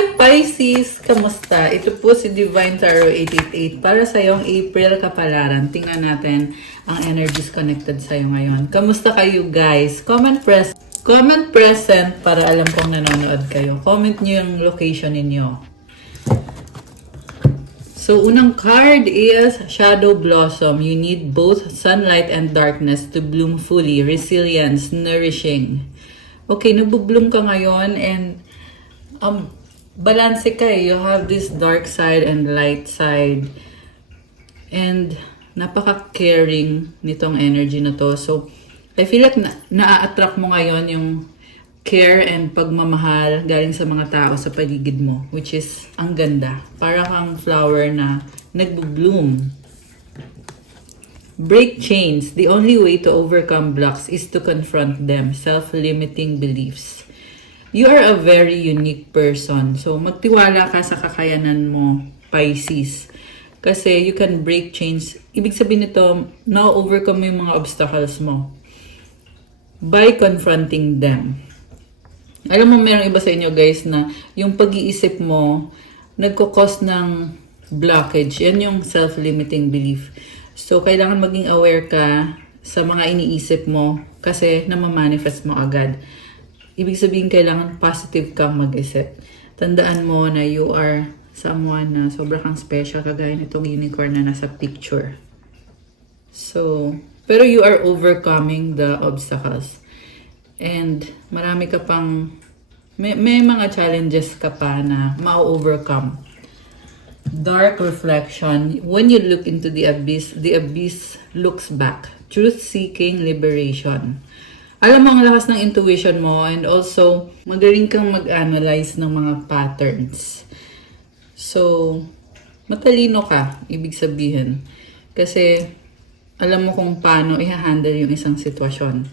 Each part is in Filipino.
Hi Pisces! Kamusta? Ito po si Divine Tarot 888 para sa iyong April kapalaran. Tingnan natin ang energies connected sa iyo ngayon. Kamusta kayo guys? Comment present para alam kong nanonood kayo. Comment nyo yung location ninyo. So, unang card is Shadow Blossom. You need both sunlight and darkness to bloom fully. Resilience, nourishing. Okay, nagbo-bloom ka ngayon and balance ka eh. You have this dark side and light side. And napaka-caring nitong energy na to. So, I feel like na-attract mo ngayon yung care and pagmamahal galing sa mga tao sa paligid mo. Which is, ang ganda. Para kang flower na nagbo-bloom. Break chains. The only way to overcome blocks is to confront them. Self-limiting beliefs. You are a very unique person. So, magtiwala ka sa kakayanan mo, Pisces. Kasi you can break chains. Ibig sabihin nito, na-overcome mo yung mga obstacles mo by confronting them. Alam mo, mayroong iba sa inyo guys na yung pag-iisip mo, nagkukos ng blockage. Yan yung self-limiting belief. So, kailangan maging aware ka sa mga iniisip mo kasi namamanifest mo agad. Ibig sabihin, kailangan positive kang mag-isip. Tandaan mo na you are someone na sobrang kang special, kagaya nitong unicorn na nasa picture. So, pero you are overcoming the obstacles. And marami ka pang, may mga challenges ka pa na ma-overcome. Dark reflection. When you look into the abyss looks back. Truth-seeking liberation. Alam mo ang lakas ng intuition mo and also magaling kang mag-analyze ng mga patterns. So, matalino ka, ibig sabihin. Kasi alam mo kung paano i-handle yung isang sitwasyon.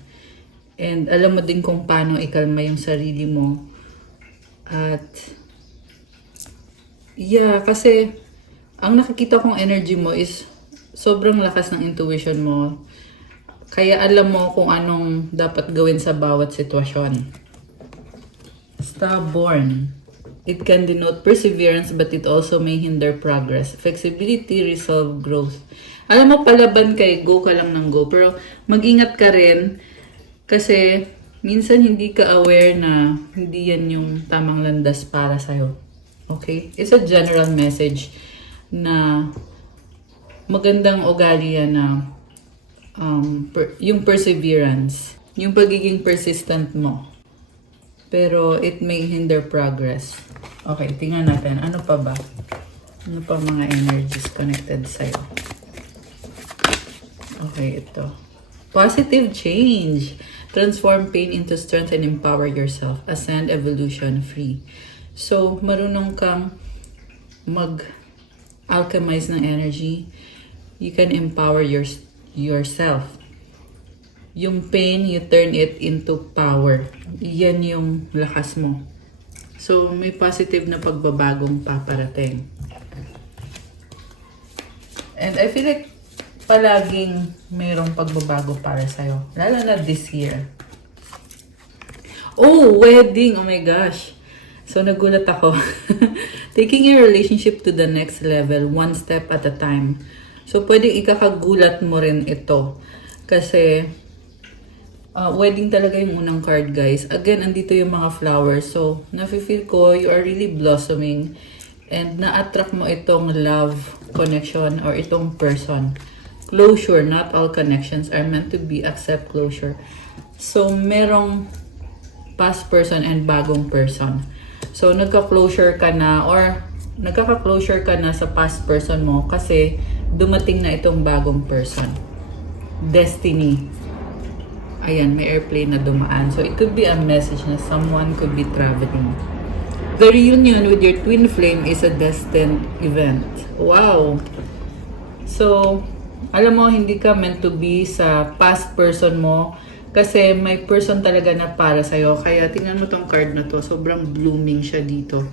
And alam mo din kung paano ikalma yung sarili mo. At yeah, kasi ang nakikita kong energy mo is sobrang lakas ng intuition mo. Kaya alam mo kung anong dapat gawin sa bawat sitwasyon. Stubborn. It can denote perseverance but it also may hinder progress. Flexibility, resolve, growth. Alam mo, palaban kay go ka lang ng go. Pero mag-ingat ka rin kasi minsan hindi ka aware na hindi yan yung tamang landas para sa'yo. Okay? It's a general message na magandang ugali yan na yung perseverance, yung pagiging persistent mo. Pero it may hinder progress. Okay, tingnan natin. Ano pa ba? Ano pa mga energies connected sa'yo? Okay, ito. Positive change. Transform pain into strength and empower yourself. Ascend, evolution, free. So, marunong kang mag-alchemize ng energy. You can empower yourself. Yung pain, you turn it into power. Yan yung lakas mo. So, may positive na pagbabagong paparating. And I feel like palaging mayroong pagbabago para sa'yo. Lalo na this year. Oh, wedding! Oh my gosh! So, nagulat ako. Taking your relationship to the next level, one step at a time. So, pwedeng ikakagulat mo rin ito. Kasi, wedding talaga yung unang card, guys. Again, andito yung mga flowers. So, nafe-feel ko, you are really blossoming. And na-attract mo itong love connection or itong person. Closure. Not all connections are meant to be accept closure. So, merong past person and bagong person. So, nagka-closure ka na or nagkaka-closure ka na sa past person mo kasi dumating na itong bagong person. Destiny. Ayan, may airplane na dumaan. So, it could be a message na someone could be traveling. The reunion with your twin flame is a destined event. Wow! So, alam mo, hindi ka meant to be sa past person mo kasi may person talaga na para sa'yo. Kaya, tingnan mo tong card na to. Sobrang blooming siya dito.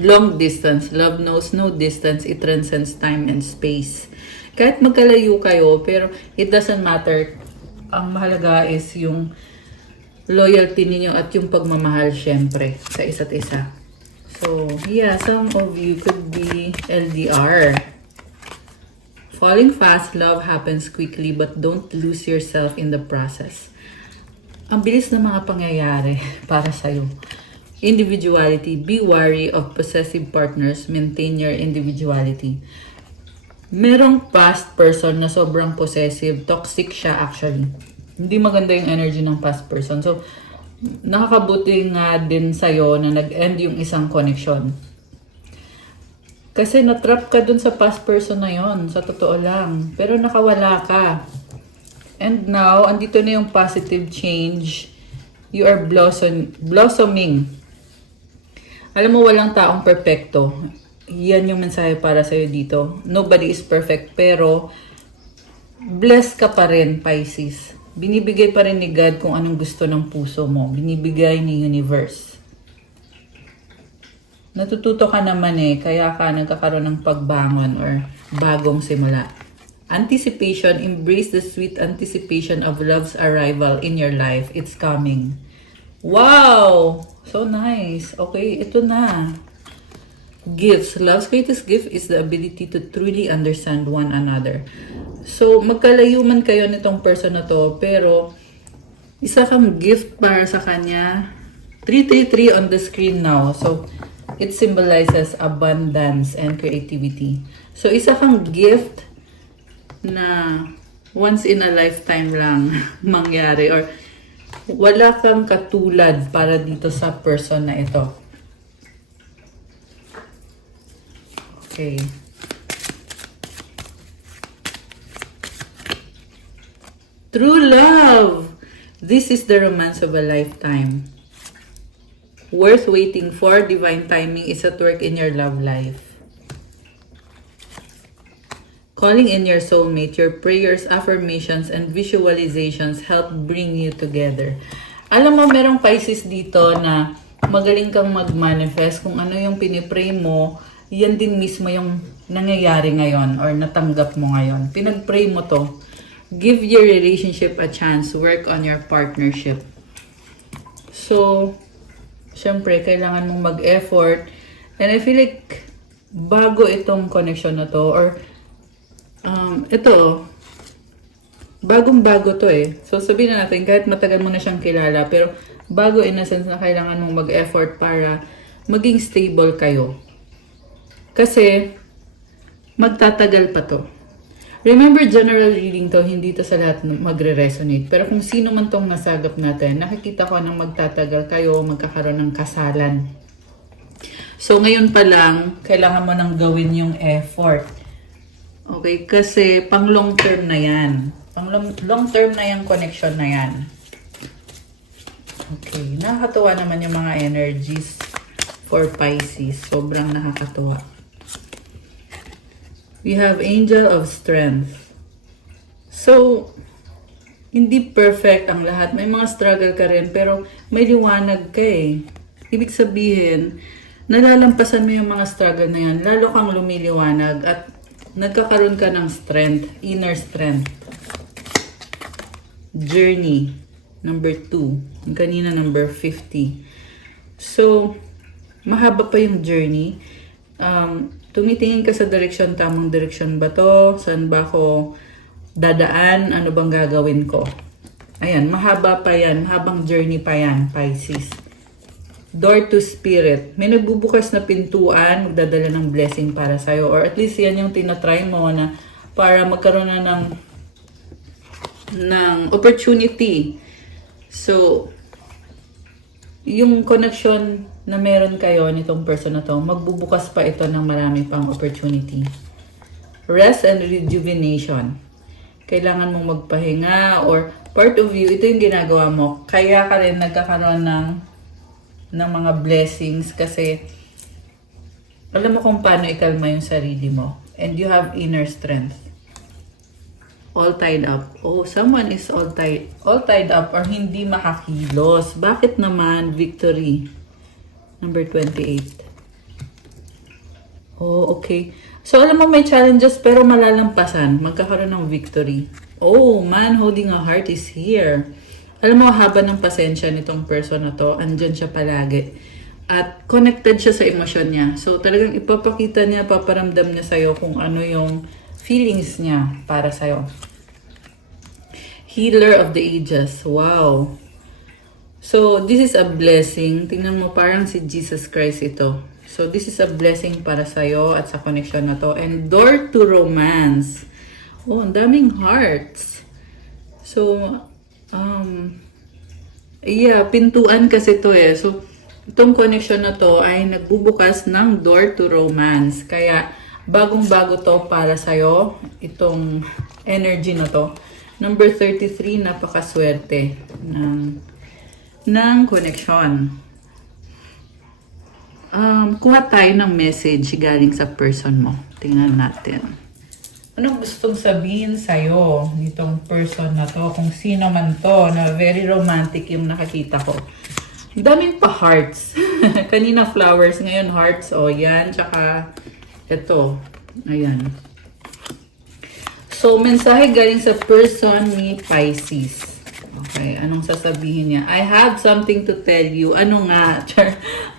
Long distance. Love knows no distance. It transcends time and space. Kahit magkalayo kayo, pero it doesn't matter. Ang mahalaga is yung loyalty ninyo at yung pagmamahal syempre sa isa't isa. So, yeah, some of you could be LDR. Falling fast, love happens quickly, but don't lose yourself in the process. Ang bilis ng mga pangyayari para sa'yo. Individuality. Be wary of possessive partners. Maintain your individuality. Merong past person na sobrang possessive. Toxic siya actually. Hindi maganda yung energy ng past person. So, nakakabuti nga din sa'yo na nag-end yung isang connection. Kasi natrap ka dun sa past person na yon, sa totoo lang. Pero nakawala ka. And now, andito na yung positive change. You are blossoming. Alam mo, walang taong perfecto. Yan yung mensahe para sa'yo dito. Nobody is perfect, pero blessed ka pa rin, Pisces. Binibigay pa rin ni God kung anong gusto ng puso mo. Binibigay ni universe. Natututo ka naman kaya ka nagkakaroon ng pagbangon or bagong simula. Anticipation, embrace the sweet anticipation of love's arrival in your life. It's coming. Wow! So nice. Okay, ito na. Gifts. Love's greatest gift is the ability to truly understand one another. So, magkalayo man kayo nitong person na to, pero isa kang gift para sa kanya. 333 on the screen now. So, it symbolizes abundance and creativity. So, isa kang gift na once in a lifetime lang mangyari or wala kang katulad para dito sa person na ito. Okay. True love. This is the romance of a lifetime. Worth waiting for. Divine timing is at work in your love life. Calling in your soulmate, your prayers, affirmations, and visualizations help bring you together. Alam mo, merong Pisces dito na magaling kang mag-manifest. Kung ano yung pinipray mo, yan din mismo yung nangyayari ngayon or natanggap mo ngayon. Pinag-pray mo to. Give your relationship a chance. Work on your partnership. So, syempre, kailangan mong mag-effort. And I feel like bago itong connection na to or ito, bagong-bago to So, sabihin na natin, kahit matagal mo na siyang kilala, pero bago in a sense na kailangan mong mag-effort para maging stable kayo. Kasi, magtatagal pa to. Remember, general reading to, hindi to sa lahat magre-resonate. Pero kung sino man tong nasagap natin, nakikita ko nang magtatagal kayo, magkakaroon ng kasalan. So, ngayon pa lang, kailangan mo nang gawin yung effort. Okay, kasi pang long term na yan. Pang long term na yung connection na yan. Okay, nakakatuwa naman yung mga energies for Pisces. Sobrang nakakatuwa. We have Angel of Strength. So, hindi perfect ang lahat. May mga struggle ka rin, pero may liwanag ka Ibig sabihin, nalalampasan mo yung mga struggle na yan. Lalo kang lumiliwanag at nagkakaroon ka ng strength, inner strength. Journey, number 2. Yung kanina, number 50. So, mahaba pa yung journey. Tumitingin ka sa direction, tamang direction ba to? Saan ba ako dadaan? Ano bang gagawin ko? Ayan, mahaba pa yan. Mahabang journey pa yan, Pisces. Door to Spirit. May nagbubukas na pintuan, magdadala ng blessing para sa'yo. Or at least yan yung tinatry mo na para magkaroon na ng opportunity. So, yung connection na meron kayo nitong person na to, magbubukas pa ito ng marami pang opportunity. Rest and rejuvenation. Kailangan mong magpahinga or part of you, ito yung ginagawa mo. Kaya ka rin nagkakaroon ng mga blessings kasi alam mo kung paano ikalma yung sarili mo. And you have inner strength. All tied up. Oh, someone is all tied up or hindi makakilos. Bakit naman? Victory. Number 28. Oh, okay. So, alam mo may challenges pero malalampasan. Magkakaroon ng victory. Oh, man holding a heart is here. Alam mo, haba ng pasensya nitong person na to. Andyan siya palagi. At connected siya sa emosyon niya. So talagang ipapakita niya, paparamdam niya sa'yo kung ano yung feelings niya para sa'yo. Healer of the ages. Wow. So this is a blessing. Tingnan mo, parang si Jesus Christ ito. So this is a blessing para sa'yo at sa connection na to. And door to romance. Oh, ang daming hearts. So, yeah, pintuan kasi to eh. So, itong connection na to ay nagbubukas ng door to romance. Kaya, bagong-bago to para sa'yo, itong energy na to. Number 33, napakaswerte ng connection. Kuha tayo ng message galing sa person mo. Tingnan natin. Anong gustong sabihin sa'yo nitong person na to? Kung sino man to, na very romantic yung nakakita ko. Ang daming pa hearts. Kanina flowers, ngayon hearts. O, yan. Tsaka, ito. Ayan. So, mensahe galing sa person ni Pisces. Okay, anong sasabihin niya? I have something to tell you. Ano nga?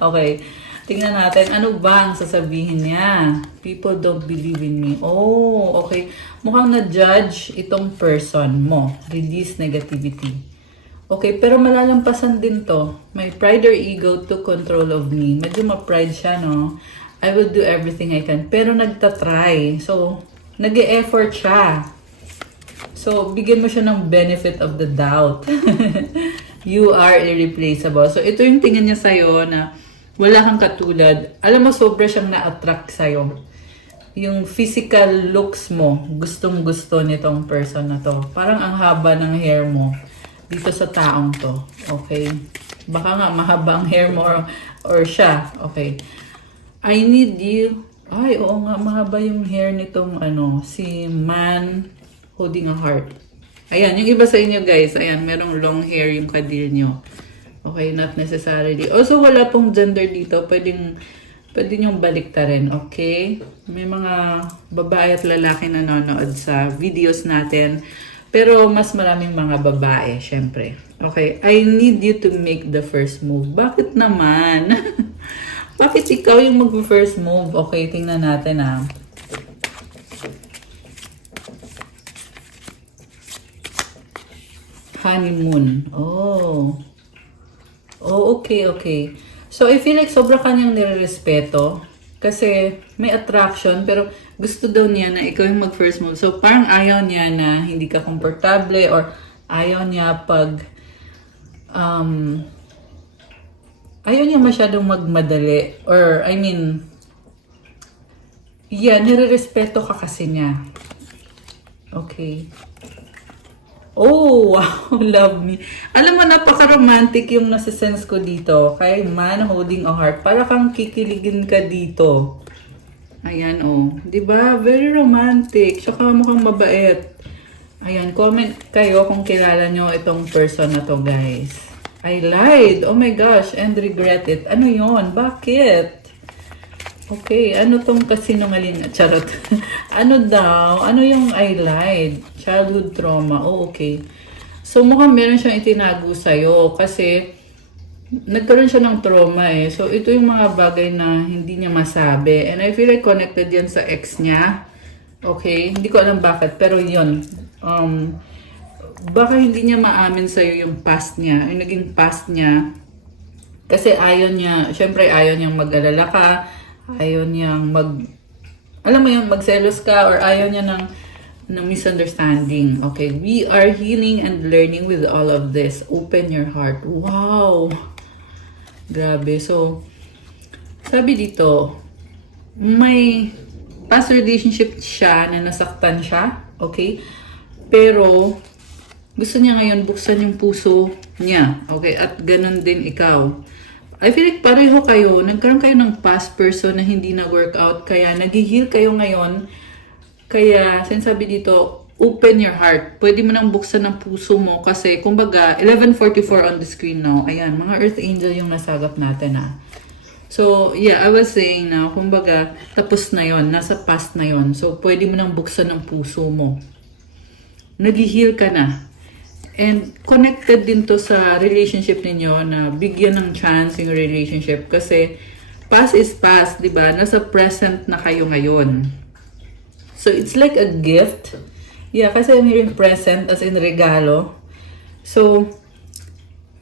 Okay. Tingnan natin, ano ba ang sasabihin niya? People don't believe in me. Oh, okay. Mukhang na-judge itong person mo. Release negativity. Okay, pero malalampasan din to. May pride or ego to control of me. Medyo ma-pride siya, no? I will do everything I can. Pero nagtatry. So, nag-e-effort siya. So, bigyan mo siya ng benefit of the doubt. You are irreplaceable. So, ito yung tingin niya sa'yo na wala kang katulad. Alam mo, sobra siyang na-attract sa'yo. Yung physical looks mo, gustong-gusto nitong person na to. Parang ang haba ng hair mo dito sa taong to. Okay? Baka nga mahaba ang hair mo or siya. Okay. I need you. Ay, oo nga, mahaba yung hair nitong si man holding a heart. Ayan, yung iba sa inyo guys, ayan, merong long hair yung kadil nyo. Okay, not necessarily. Also, wala pong gender dito. Pwede nyong baliktarin, okay? May mga babae at lalaki na nanonood sa videos natin. Pero mas maraming mga babae, syempre. Okay, I need you to make the first move. Bakit naman? Bakit ikaw yung mag-first move? Okay, tingnan natin Honeymoon. Oh, okay. So, I feel like sobra kanyang nire-respeto. Kasi may attraction, pero gusto daw niya na ikaw yung mag-first move. So, parang ayaw niya na hindi ka komportable or ayaw niya pag ayaw niya masyadong magmadali. Or, I mean, yeah, nire-respeto ka kasi niya. Okay. Oh, wow, love me. Alam mo, napaka-romantic yung nasa-sense ko dito. Kay man holding a heart. Para kang kikiligin ka dito. Ayan, oh. Diba? Very romantic. Tsaka mukhang mabait. Ayan, comment kayo kung kilala nyo itong person na to, guys. I lied. Oh my gosh. And regret it. Ano yon? Bakit? Okay, ano tong kasinungaling? Charot. Ano daw? Ano yung I lied? Childhood trauma. Oh, okay. So, mukhang meron siyang itinago sa'yo kasi nagkaroon siya ng trauma eh. So, ito yung mga bagay na hindi niya masabi. And I feel like connected yan sa ex niya. Okay? Hindi ko alam bakit. Pero yun. Baka hindi niya maamin sa'yo yung past niya. Yung naging past niya. Kasi ayaw niya, syempre ayaw niyang mag-alala ka. Ayaw niyang alam mo yung magselos ka or ayaw niya ng misunderstanding. Okay, we are healing and learning with all of this. Open your heart. Wow! Grabe. So, sabi dito, may past relationship siya na nasaktan siya. Okay? Pero, gusto niya ngayon buksan yung puso niya. Okay? At ganun din ikaw. I feel like pareho kayo, nagkaroon kayo ng past person na hindi na-workout, kaya nag-heal kayo ngayon. Kaya, sinasabi dito, open your heart. Pwede mo nang buksan ang puso mo kasi, kumbaga, 11:44 on the screen now. Ayan, mga Earth Angel yung nasagap natin So, yeah, I was saying na, kumbaga, tapos na yon, nasa past na yon. So, pwede mo nang buksan ang puso mo. Nag-heal ka na. And connected din to sa relationship ninyo na bigyan ng chance yung relationship kasi past is past, di ba? Nasa present na kayo ngayon. So, it's like a gift. Yeah, kasi I'm hearing present as in regalo. So,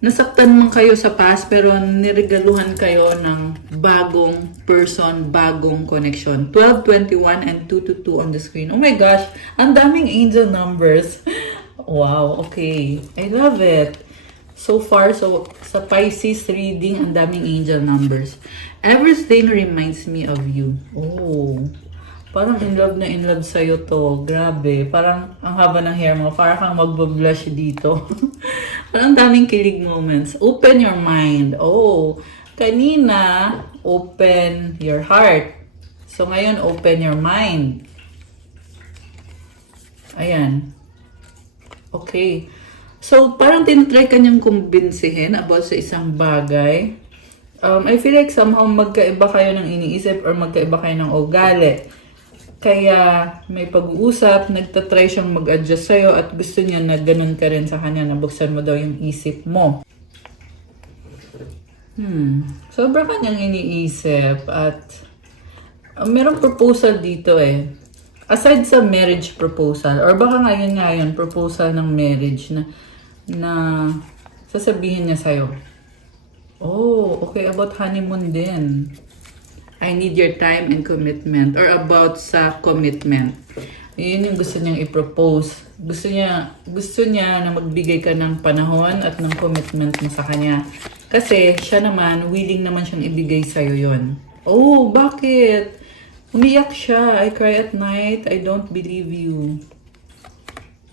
nasaktan man kayo sa past pero niregaluhan kayo ng bagong person, bagong connection. 12, 21, and 222 on the screen. Oh my gosh, ang daming angel numbers. Wow, okay. I love it. So far, so sa Pisces reading, ang daming angel numbers. Everything reminds me of you. Oh, parang in love na in love sa'yo to. Grabe. Parang ang haba ng hair mo. Parang kang magbablush dito. Parang daming kilig moments. Open your mind. Oh, kanina, open your heart. So ngayon, open your mind. Ayan. Okay. So, parang tinatry ka niyang kumbinsihin about sa isang bagay. I feel like somehow magkaiba kayo ng iniisip or magkaiba kayo ng ugali. Kaya may pag-uusap, nagtatry siyang mag-adjust sa'yo at gusto niya na ganun ka rin sa kanya, nabuksan mo daw yung isip mo. Sobra kanyang iniisip at merong proposal dito eh. Aside sa marriage proposal, or baka ngayon, proposal ng marriage na sasabihin niya sa'yo. Oh, okay, about honeymoon din. I need your time and commitment. Or about sa commitment. Yun yung gusto niyang i-propose. Gusto niya na magbigay ka ng panahon at ng commitment mo sa kanya. Kasi siya naman, willing naman siyang ibigay sa'yo yun. Oh, bakit? Umiyak siya. I cry at night. I don't believe you.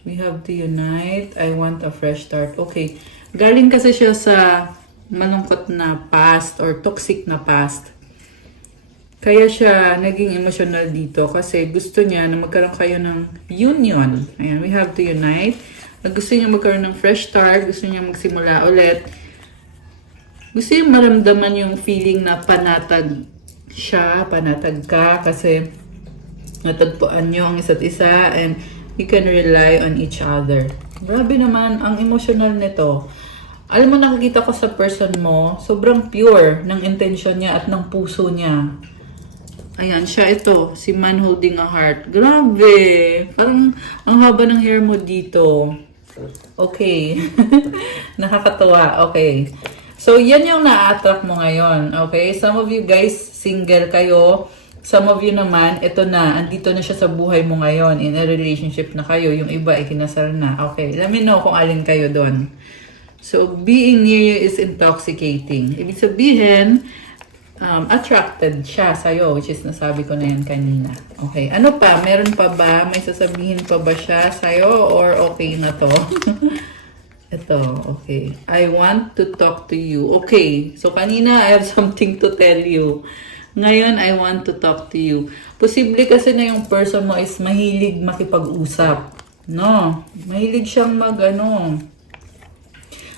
We have to unite. I want a fresh start. Okay. Galing kasi siya sa malungkot na past or toxic na past. Kaya siya naging emotional dito kasi gusto niya na magkaroon kayo ng union. Ayan, we have to unite. Gusto niya magkaroon ng fresh start. Gusto niya magsimula ulit. Gusto niya maramdaman yung feeling na panatag siya, panatag ka kasi natagpuan nyo ang isa't isa and you can rely on each other. Grabe naman ang emotional nito. Alam mo, nakikita ko sa person mo, sobrang pure ng intention niya at ng puso niya. Ayan, siya ito, si man holding a heart. Grabe! Parang ang haba ng hair mo dito. Okay. Nakakatawa. Okay. So, yan yung na-attract mo ngayon. Okay? Some of you guys, single kayo. Some of you naman, ito na. Andito na siya sa buhay mo ngayon. In a relationship na kayo. Yung iba, ikinasal na. Okay. Let me know kung alin kayo doon. So, being near you is intoxicating. Ibig sabihin, attracted siya sa'yo. Which is, nasabi ko na yan kanina. Okay. Ano pa? Meron pa ba? May sasabihin pa ba siya sa'yo? Or okay na to? Ito, okay. I want to talk to you. Okay. So, kanina, I have something to tell you. Ngayon, I want to talk to you. Posible kasi na yung person mo is mahilig makipag-usap. No? Mahilig siyang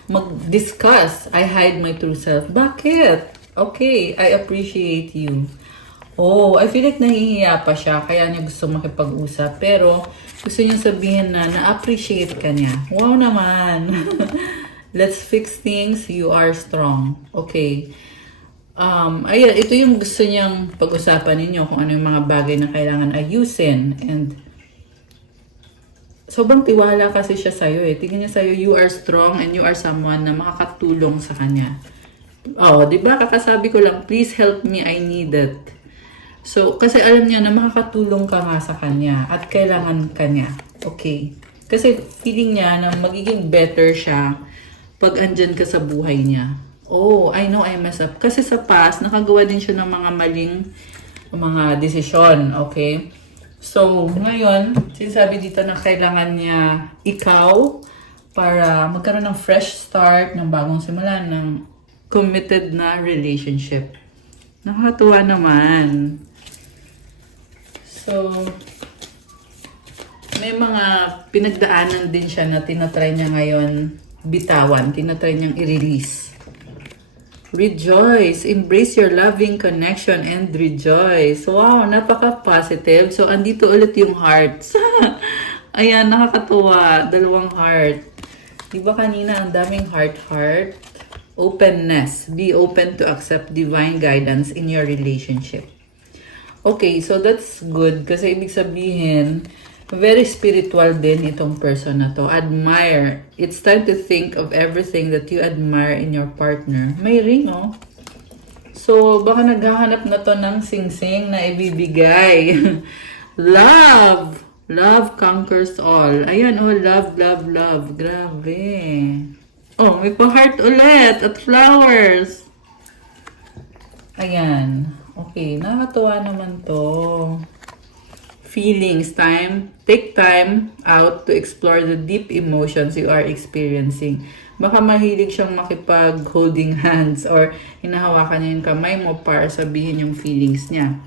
mag-discuss. I hide my true self. Bakit? Okay. I appreciate you. Oh, I feel like nahihiya pa siya. Kaya niya gusto makipag-usap. Pero, gusto niya sabihin na na-appreciate ka niya. Wow naman. Let's fix things. You are strong. Okay. Ayan, ito yung gusto niyang pag-usapan ninyo kung ano yung mga bagay na kailangan ayusin. And sobrang tiwala kasi siya sa'yo eh. Tingin niya sa'yo, you are strong and you are someone na makakatulong sa kanya. Oh, di ba? Kakasabi ko lang, please help me, I need it. So, kasi alam niya na makakatulong ka nga sa kanya at kailangan kanya. Okay. Kasi feeling niya na magiging better siya pag andyan ka sa buhay niya. Oh, I know I mess up. Kasi sa past, nakagawa din siya ng mga maling mga desisyon. Okay? So, ngayon, sinasabi dito na kailangan niya ikaw para magkaroon ng fresh start, ng bagong simula, ng committed na relationship. Nakakatuwa naman. So, may mga pinagdaanan din siya na tinatry niya ngayon bitawan, tinatry niyang i-release. Rejoice. Embrace your loving connection and rejoice. Wow, napaka-positive. So, andito ulit yung hearts. Ayan, nakakatuwa. Dalawang heart. Di ba kanina ang daming heart? Openness. Be open to accept divine guidance in your relationship. Okay, so that's good kasi ibig sabihin, very spiritual din itong person na to. Admire. It's time to think of everything that you admire in your partner. May ring, oh. So, baka naghahanap na to ng sing-sing na ibibigay. Love! Love conquers all. Ayan, oh, love, love, love. Grabe. Oh, may pa-heart ulit at flowers. Ayan. Okay, nakakatuwa naman to. Feelings, time. Take time out to explore the deep emotions you are experiencing. Baka mahilig siyang makipag-holding hands or hinahawakan niya yung kamay mo para sabihin yung feelings niya.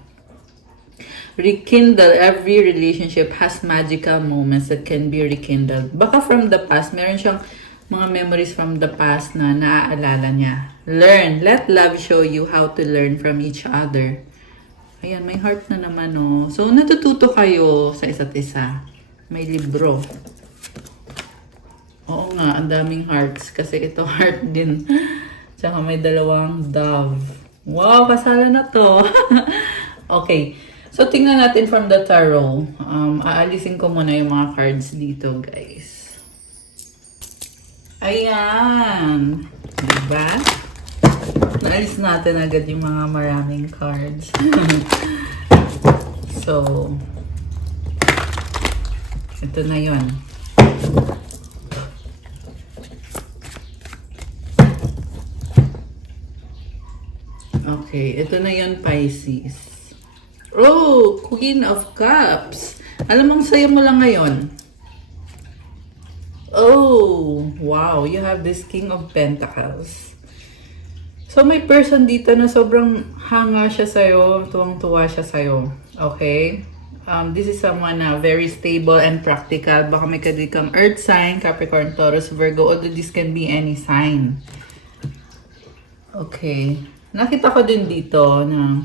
Rekindle. Every relationship has magical moments that can be rekindled. Baka from the past, meron siyang mga memories from the past na naaalala niya. Learn. Let love show you how to learn from each other. Ayan, may heart na naman, oh. So, natututo kayo sa isa't isa. May libro. Oo nga, ang daming hearts. Kasi ito heart din. Tsaka may dalawang dove. Wow, kasala na to. Okay. So, tingnan natin from the tarot. Aalisin ko muna yung mga cards dito, guys. Ayan. Diba? Naalis natin agad yung mga maraming cards. So, ito na yun. Okay, ito na yun, Pisces. Oh, Queen of Cups. Alam mong sayo mo lang ngayon. Oh, wow. You have this King of Pentacles. So, may person dito na sobrang hanga siya sa'yo. Tuwang-tuwa siya sa'yo. Okay? This is someone na very stable and practical. Baka may kadikang Earth sign, Capricorn, Taurus, Virgo. Although this can be any sign. Okay. Nakita ko din dito na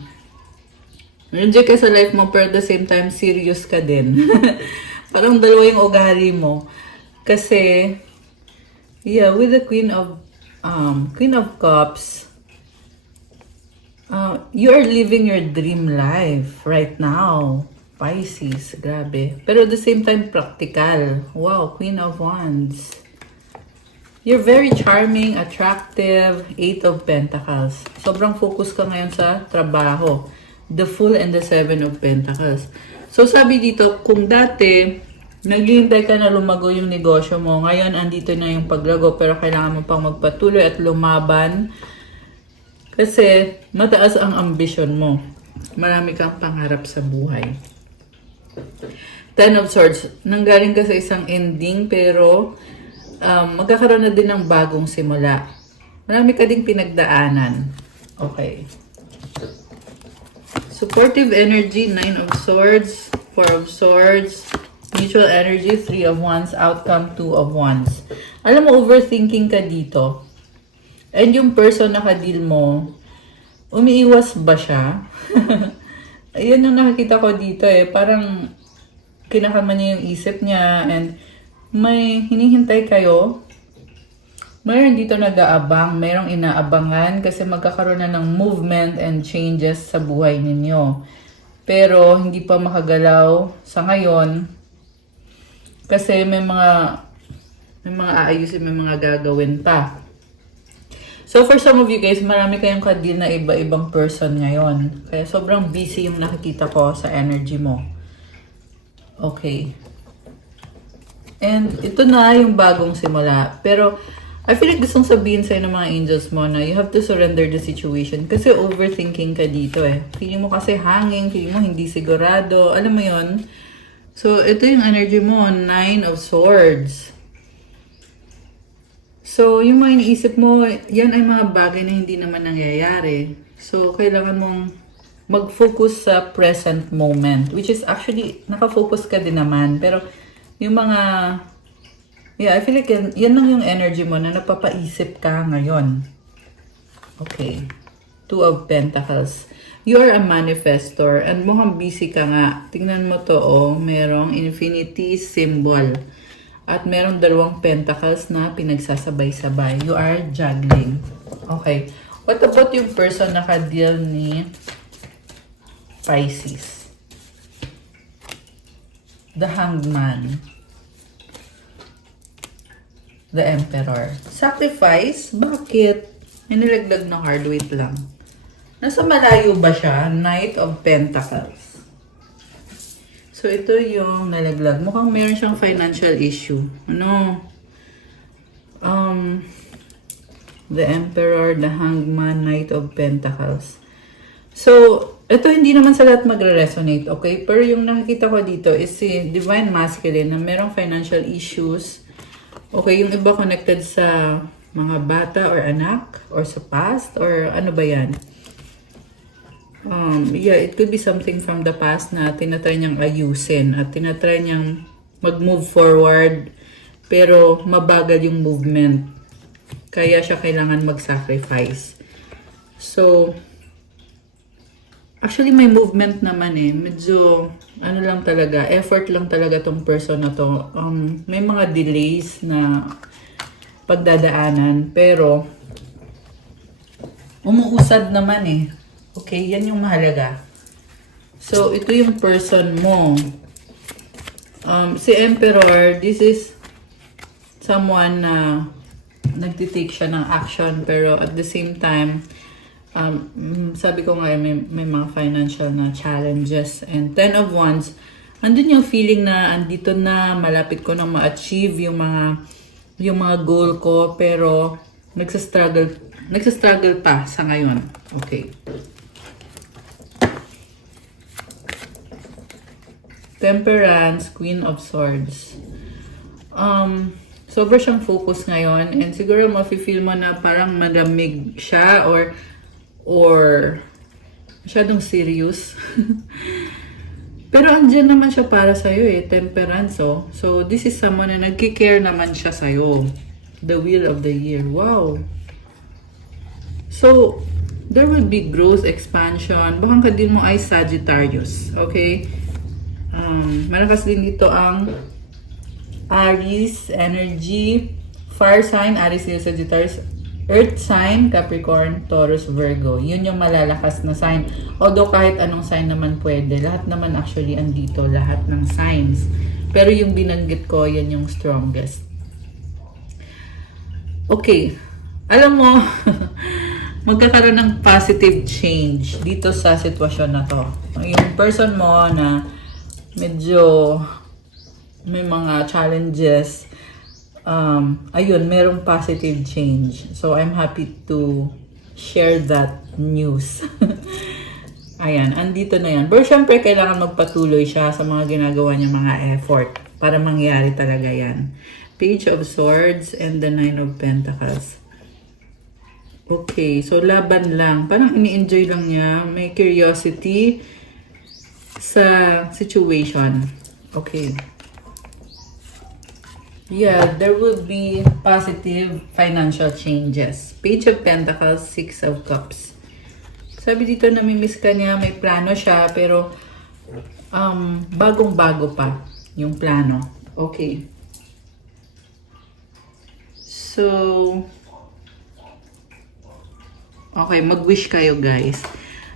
nandiyan ka sa life mo pero at the same time serious ka din. Parang dalawa yung ugali mo. Kasi, yeah, with the Queen of Cups, you are living your dream life right now. Pisces, grabe. Pero at the same time, practical. Wow, Queen of Wands. You're very charming, attractive, 8 of Pentacles. Sobrang focus ka ngayon sa trabaho. The Fool and the 7 of Pentacles. So, sabi dito, kung dati, naghihintay ka na lumago yung negosyo mo, ngayon, andito na yung paglago, pero kailangan mo pang magpatuloy at lumaban. Kasi, mataas ang ambisyon mo. Marami kang pangarap sa buhay. 10 of Swords. Nanggaling ka sa isang ending, pero magkakaroon na din ng bagong simula. Marami ka ding pinagdaanan. Okay. Supportive energy, 9 of Swords, 4 of Swords, mutual energy, 3 of Wands, outcome, 2 of Wands. Alam mo, overthinking ka dito. And yung person na ka-deal mo, umiiwas ba siya? Ayan yung nakikita ko dito eh. Parang kinakama niya yung isip niya and may hinihintay kayo. Mayroon dito nag-aabang, mayroong inaabangan kasi magkakaroon na ng movement and changes sa buhay ninyo. Pero hindi pa makagalaw sa ngayon kasi may mga aayusin, may mga gagawin pa. So for some of you guys, marami kayong ka-deal na iba-ibang person ngayon. Kaya sobrang busy yung nakikita ko sa energy mo. Okay. And ito na yung bagong simula. Pero I feel like gustong sabihin sa'yo ng mga angels mo na you have to surrender the situation. Kasi overthinking ka dito eh. Feeling mo kasi hanging, feeling mo hindi sigurado. Alam mo yon. So, ito yung energy mo, 9 of Swords. So, yung mga iniisip mo, yan ay mga bagay na hindi naman nangyayari. So, kailangan mong mag-focus sa present moment. Which is actually, nakafocus ka din naman. Pero, yung mga... Yeah, I feel like yan lang yung energy mo na napapaisip ka ngayon. Okay. 2 of Pentacles. You are a manifestor and mukhang busy ka nga. Tingnan mo to, oh. Merong infinity symbol. At meron dalawang pentacles na pinagsasabay-sabay. You are juggling. Okay. What about yung person na ka-deal ni Pisces? The Hanged Man. The Emperor. Sacrifice? Bakit? May nilagdag na card. Wait lang. Nasa malayo ba siya? Knight of Pentacles. So, ito yung nalaglag. Mukhang meron siyang financial issue. Ano? The Emperor, the Hanged Man, Knight of Pentacles. So, ito hindi naman sa lahat magre-resonate, okay? Pero yung nakikita ko dito is si Divine Masculine na merong financial issues. Okay, yung iba connected sa mga bata or anak or sa past or ano ba yan? Yeah, it could be something from the past na tinatry niyang ayusin at tinatry niyang mag-move forward pero mabagal yung movement. Kaya siya kailangan mag-sacrifice. So, actually may movement naman eh. Medyo, ano lang talaga, effort lang talaga tong person na to. May mga delays na pagdadaanan pero umuusad naman eh. Okay, yan yung mahalaga. So, ito yung person mo. Si Emperor, this is someone na nagtitake siya ng action pero at the same time, sabi ko nga may mga financial na challenges. And 10 of Wands, andun yung feeling na andito na, malapit ko na ma-achieve yung mga goal ko pero nagsastruggle pa sa ngayon. Okay. Temperance, Queen of Swords. Sobrang siyang focus ngayon and siguro mafe-feel mo na parang madamig siya or masyadong serious. Pero andyan naman siya para sa'yo eh, Temperance oh. So this is someone na nagki-care naman siya sa'yo. The Wheel of the Year. Wow. So, there will be growth, expansion. Baka ka din mo ay Sagittarius. Okay? Malakas din dito ang Aries, energy, fire sign, Aries, Leo, Sagittarius, earth sign, Capricorn, Taurus, Virgo. Yun yung malalakas na sign. Although kahit anong sign naman pwede. Lahat naman actually andito, lahat ng signs. Pero yung binanggit ko, yan yung strongest. Okay. Alam mo, magkakaroon ng positive change dito sa sitwasyon na to. Yung person mo na medyo may mga challenges, ayun, merong positive change. So, I'm happy to share that news. Ayan, andito na yan. Pero syempre, kailangan magpatuloy siya sa mga ginagawa niya mga effort para mangyari talaga yan. Page of Swords and the Nine of Pentacles. Okay, so laban lang. Parang ini-enjoy lang niya. May curiosity sa situation. Okay. Yeah, there will be positive financial changes. Page of Pentacles, Six of Cups. Sabi dito, namimiss ka niya, may plano siya, pero bagong-bago pa yung plano. Okay. So, okay, mag-wish kayo guys.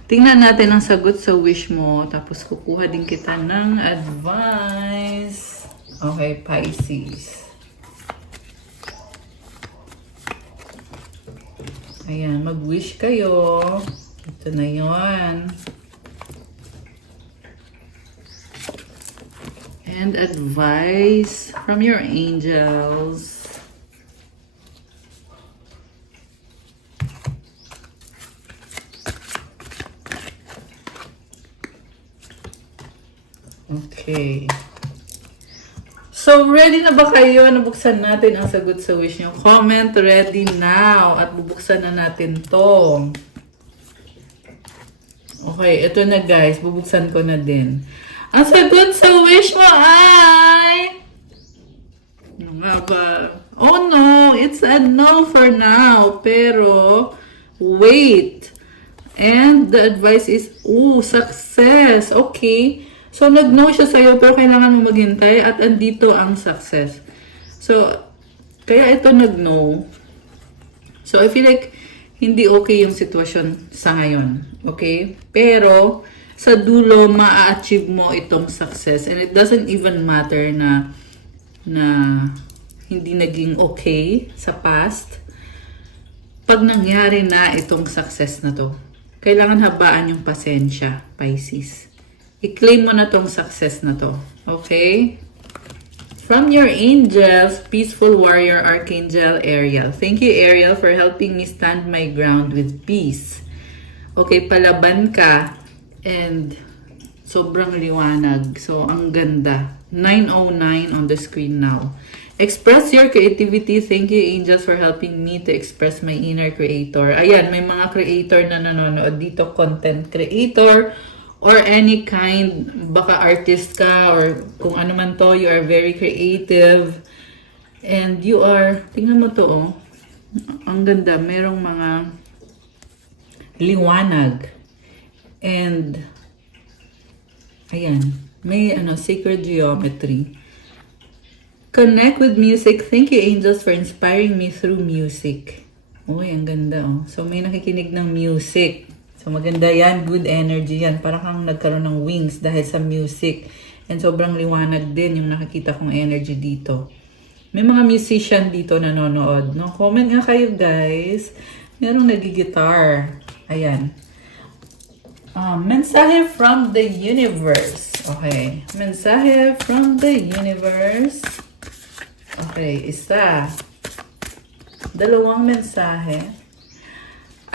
Tingnan natin ang sagot sa wish mo. Tapos kukuha din kita ng advice. Okay, Pisces. Ayan, mag-wish kayo. Ito na yon. And advice from your angels. Okay. So, ready na ba kayo? Nabuksan natin ang sagot sa wish nyo. Comment ready now. At bubuksan na natin to. Okay, ito na guys. Bubuksan ko na din. Ang sagot sa wish mo ay... Ano nga ba? Oh no! It's a no for now. Pero, wait. And the advice is, success. Okay. So, nag-no siya sa'yo pero kailangan mo maghintay at andito ang success. So, kaya ito nag-no. So, I feel like hindi okay yung sitwasyon sa ngayon. Okay? Pero, sa dulo, ma-achieve mo itong success. And it doesn't even matter na hindi naging okay sa past. Pag nangyari na itong success na to, kailangan habaan yung pasensya, Pisces. I-claim mo na tong success na to. Okay? From your angels, Peaceful Warrior Archangel Ariel. Thank you, Ariel, for helping me stand my ground with peace. Okay, palaban ka. And sobrang liwanag. So, ang ganda. 9:09 on the screen now. Express your creativity. Thank you, angels, for helping me to express my inner creator. Ayan, may mga creator na nanonood dito. Content creator or any kind. Baka artist ka or kung ano man to. You are very creative. And you are, tingnan mo to oh. Ang ganda. Merong mga liwanag. And, ayan, may sacred geometry. Connect with music. Thank you, angels, for inspiring me through music. Uy, ang ganda, oh. So, may nakikinig ng music. So, maganda yan. Good energy yan. Parang kang nagkaroon ng wings dahil sa music. And sobrang liwanag din yung nakikita kong energy dito. May mga musician dito nanonood, no? Comment nga kayo, guys. Merong nagigitar. Ayan. Mensahe from the universe. Okay. Mensahe from the universe. Okay. Isa. Dalawang mensahe.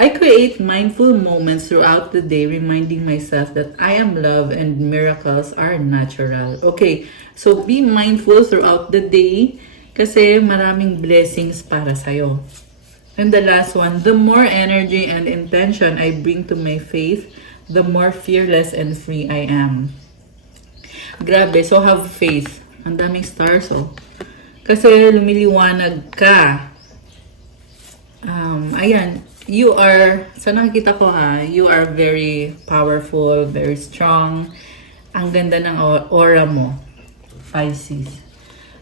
I create mindful moments throughout the day, reminding myself that I am love and miracles are natural. Okay. So, be mindful throughout the day kasi maraming blessings para sa'yo. And the last one, the more energy and intention I bring to my faith, the more fearless and free I am. Grabe, so have faith. Ang daming stars, oh. Kasi lumiliwanag ka. Ayan, you are, sa nakikita ko you are very powerful, very strong. Ang ganda ng aura mo, Pisces.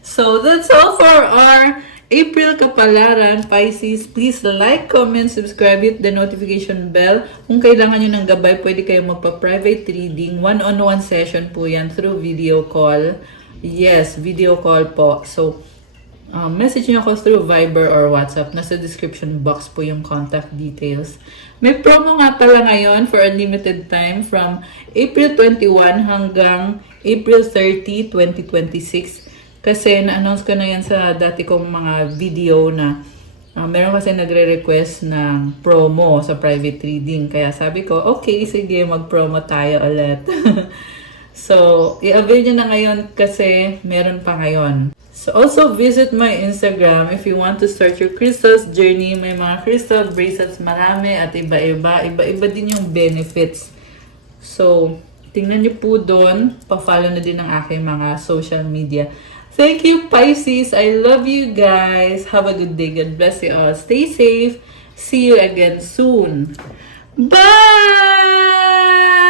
So, that's all for our April Kapalaran, Pisces. Please like, comment, subscribe, hit the notification bell. Kung kailangan nyo ng gabay, pwede kayo magpa-private reading. One-on-one session po yan through video call. Yes, video call po. So, message nyo ako through Viber or WhatsApp. Nasa description box po yung contact details. May promo nga pala ngayon for a limited time from April 21 hanggang April 30, 2026. Kasi na-announce ko na yan sa dati kong mga video na meron kasi nagre-request ng promo sa private reading. Kaya sabi ko, okay, sige, mag-promo tayo ulit. So, i-avail nyo na ngayon kasi meron pa ngayon. So, also visit my Instagram if you want to start your crystals journey. May mga crystal bracelets marami at iba-iba. Iba-iba din yung benefits. So, tingnan nyo po doon. Pa-follow na din ang aking mga social media. Thank you, Pisces. I love you guys. Have a good day. God bless you all. Stay safe. See you again soon. Bye!